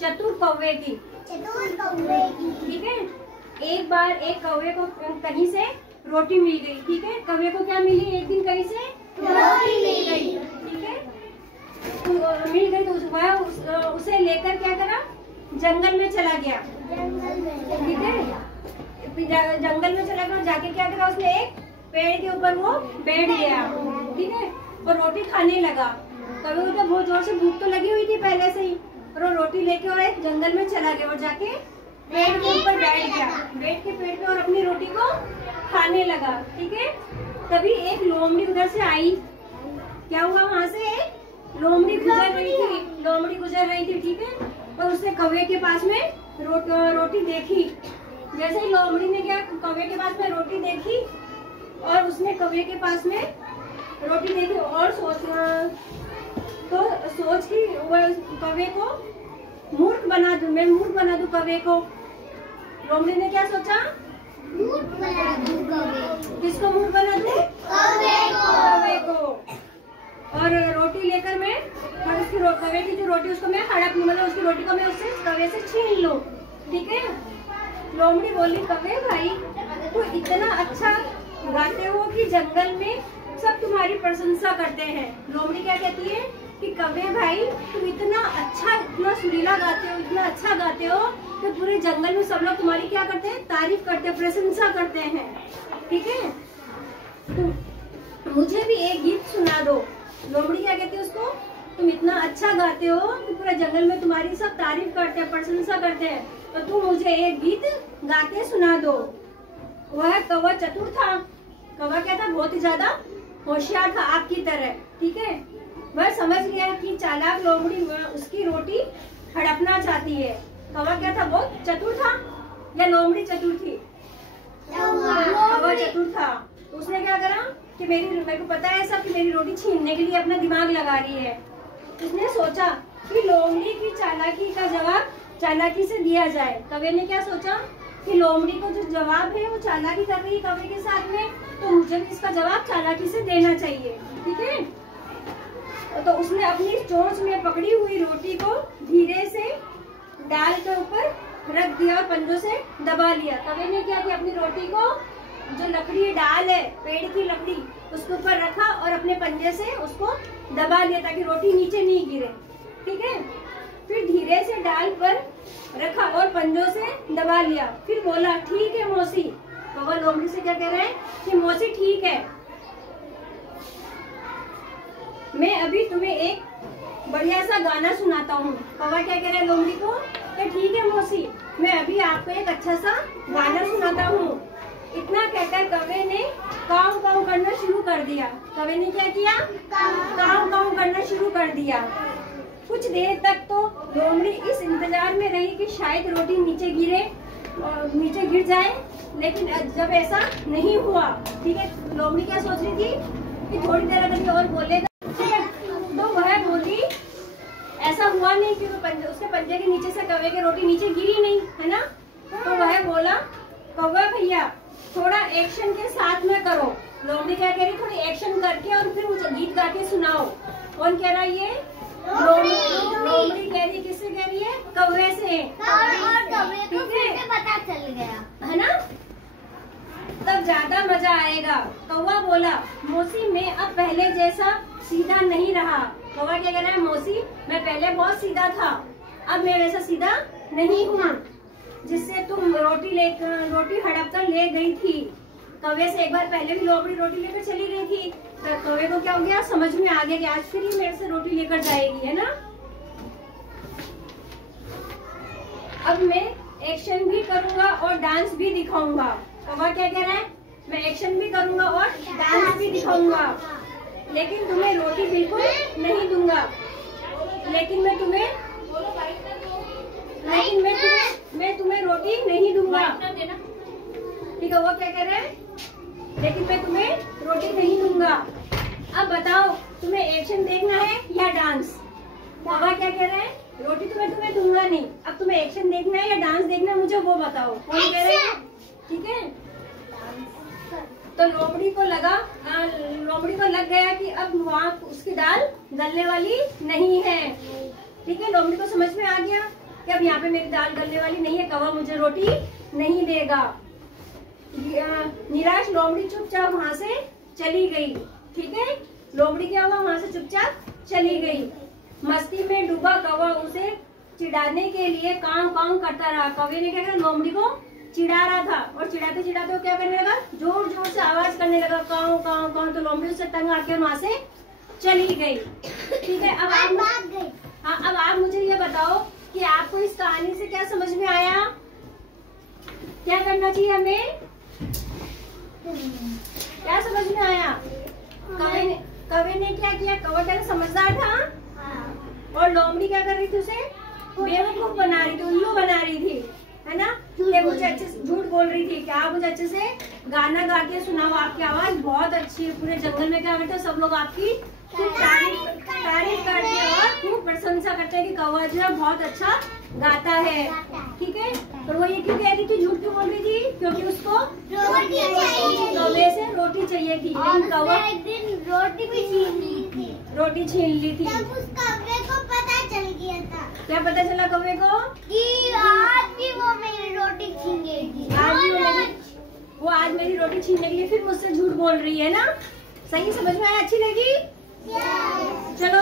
चतुर कौवे की। ठीक है। एक बार एक कौवे को कहीं से रोटी मिल गई। ठीक है। कौवे को क्या मिली? एक दिन कहीं से रोटी मिल गई। ठीक है। तो मिल गई तो वह उसे लेकर क्या करा? जंगल में चला गया। ठीक है। जंगल में चला गया, जाके क्या करा? उसने एक पेड़ के ऊपर वो बैठ गया। ठीक है। और रोटी खाने लगा। कभी उसे बहुत जोर से भूख तो लगी हुई थी पहले से ही, और वो रोटी लेके और एक जंगल में चला गया और जाके पेड़ के ऊपर बैठ गया। बैठ के पेड़ पे और अपनी रोटी को खाने लगा। ठीक है। तभी एक लोमड़ी उधर से आई। क्या हुआ? वहाँ से एक लोमड़ी गुजर रही थी। ठीक है। और उसने कौवे के पास में रोटी देखी। जैसे ही लोमड़ी ने क्या कौवे के पास में रोटी देखी, और उसने कौवे के पास में रोटी देखी और सोच की कौवे को मूर्ख बना दूं, मैं मूर्ख बना दूं कौवे को। लोमड़ी ने क्या सोचा? मूर्ख बना दूं कौवे। किसको मूर्ख बना दूं? कौवे को। और रोटी लेकर मैं उसकी कौवे की जो रोटी उसको मैं हड़प लूं, मतलब उसकी रोटी को मैं उससे कौवे से छीन लूं। ठीक है। लोमड़ी बोली, कौवे भाई तू इतना अच्छा गाते हो कि जंगल में सब तुम्हारी प्रशंसा करते हैं। लोमड़ी क्या कहती है कि कौवे भाई तुम इतना अच्छा, इतना सुरीला गाते हो, इतना अच्छा गाते हो कि पूरे जंगल में सब लोग तुम्हारी क्या करते हैं? तारीफ करते हैं, प्रशंसा करते हैं। ठीक है। तो मुझे भी एक गीत सुना दो। लोमड़ी क्या कहती है उसको? तुम इतना अच्छा गाते हो कि पूरे जंगल में तुम्हारी सब तारीफ करते हैं, प्रशंसा करते हैं, तो तुम मुझे एक गीत गा के सुना दो। वह कौवा चतुर था। कौवा क्या था? बहुत ही ज्यादा होशियार था, आपकी तरह। ठीक है। वह समझ गया कि चालाक लोमड़ी उसकी रोटी हड़पना चाहती है। कौवा क्या था? बहुत चतुर था, या लोमड़ी चतुर थी? कौवा चतुर था। उसने क्या करा कि मेरे को पता है सब कि मेरी रोटी छीनने के लिए अपना दिमाग लगा रही है। उसने सोचा कि लोमड़ी की चालाकी का जवाब चालाकी से दिया जाए। कौवे ने क्या सोचा कि लोमड़ी को जो जवाब है वो चालाकी कर रही है कौवे के साथ में, तो मुझे भी इसका जवाब चालाकी से देना चाहिए। ठीक है। तो उसने अपनी चोंच में पकड़ी हुई रोटी को धीरे से डाल के ऊपर रख दिया और पंजों से दबा लिया। कौवे ने क्या किया? अपनी रोटी को, जो लकड़ी डाल है पेड़ की लकड़ी, उसके ऊपर रखा और अपने पंजे से उसको दबा लिया ताकि रोटी नीचे नहीं गिरे। ठीक है। फिर धीरे से डाल पर रखा और पंजों से दबा लिया। फिर बोला, ठीक है मौसी। कौवा लोमड़ी से क्या कह रहा है कि मौसी ठीक है, मैं अभी तुम्हें एक बढ़िया सा गाना सुनाता हूँ। कौवा क्या कह रहा है लोमड़ी को कि ठीक है मौसी, मैं अभी आपको एक अच्छा सा गाना सुनाता हूँ। इतना कहकर कौवे ने काऊ काऊ करना शुरू कर दिया। कौवे ने क्या किया? काऊ काऊ करना शुरू कर दिया। कुछ देर तक तो लोमड़ी इस इंतजार में रही कि शायद रोटी नीचे गिर जाए, लेकिन जब ऐसा नहीं हुआ। ठीक है। लोमड़ी क्या सोच रही थी कि थोड़ी देर अगर और बोलेगा, तो वह बोली ऐसा हुआ नहीं कि उसके पंजे के नीचे से कौवे की रोटी नीचे गिरी नहीं, है ना। तो वह बोला, कौवा भैया थोड़ा एक्शन के साथ में करो। लोमड़ी क्या कह रही? थोड़ी एक्शन करके और फिर मुझे गीत गा के सुनाओ। कौन कह रहा है ये? लोमड़ी कह रही। किससे कह रही है? कौवे से। और कौवे को फिर से पता चल गया, है ना, तब ज्यादा मजा आएगा। कौवा बोला, मौसी मैं अब पहले जैसा सीधा नहीं रहा। कौवा क्या कह रहा है? मौसी मैं पहले बहुत सीधा था, अब मैं वैसा सीधा नहीं हूँ जिससे तुम रोटी हड़प कर ले गई थी। कौवे से एक बार पहले भी लोमड़ी रोटी लेकर चली गई थी, तो कौवे को क्या हो गया? समझ में आ गया कि आज फिर ही मेरे से रोटी लेकर जाएगी, है ना। अब मैं एक्शन भी करूंगा और डांस भी दिखाऊंगा। कौवा क्या कह रहा है? मैं एक्शन भी करूंगा और डांस भी दिखाऊंगा, लेकिन तुम्हें रोटी बिल्कुल नहीं दूंगा। लेकिन मैं तुम्हें रोटी नहीं दूंगा। ठीक है। वो क्या कह रहा है? लेकिन मैं तुम्हें रोटी नहीं दूंगा। अब बताओ तुम्हें एक्शन देखना है या डांस? कौवा क्या कह रहा है? रोटी तुम्हें दूंगा नहीं, अब तुम्हें एक्शन देखना है या डांस देखना है, मुझे वो बताओ। कौन कह रहे हैं? ठीक है। तो लोमड़ी को लग गया कि अब वहाँ उसकी दाल गलने वाली नहीं है। ठीक है। लोमड़ी को समझ में आ गया कि अब यहाँ पे मेरी दाल गलने वाली नहीं है, कौवा मुझे रोटी नहीं देगा। निराश लोमड़ी चुपचाप वहाँ से चली गई। ठीक है, लोमड़ी क्या हुआ, वहाँ से चुपचाप चली गई। मस्ती में डूबा कौवा उसे चिढ़ाने के लिए काव काव करता रहा। कौवे ने क्या किया, लोमड़ी को चिढ़ा रहा था और चिढ़ाते चिढ़ाते वो क्या करने लगा, जोर जोर से आवाज करने लगा, काव काव काव। तो लोमड़ी उससे तंग आके वहाँ से चली गई। ठीक है, अब आप भाग गई। हाँ, अब आप मुझे ये बताओ कि आपको इस कहानी से क्या समझ में आया, क्या करना चाहिए हमें, क्या समझ में आया? कौवे ने क्या किया, कौवा क्या समझदार था और लोमड़ी क्या कर रही थी, उसे बेवकूफ बना रही थी, उल्लू बना रही थी, है ना। ये मुझे अच्छे से झूठ बोल रही थी कि आप मुझे अच्छे से गाना गा के सुनाओ, आपकी आवाज बहुत अच्छी है, पूरे जंगल में क्या करते हैं सब लोग आपकी खूब तारीफ करते हैं और खूब प्रशंसा करते हैं कि कौवा जो है बहुत अच्छा गाता है। ठीक है, और वो ये क्यों कह रही थी, झूठ क्यों बोल रही थी, क्योंकि उसको रोटी चाहिए, कौवे से रोटी चाहिए थी, लेकिन कौवा एक दिन रोटी भी छीन ली थी। रोटी छीन ली थी। तब उस कौवे को पता चल गया था क्या पता चला कौवे को, कि आज भी वो मेरी रोटी छीनेगी। वो आज मेरी रोटी छीनने के लिए फिर मुझसे झूठ बोल रही है ना। सही समझ में आया, अच्छी लगी? चलो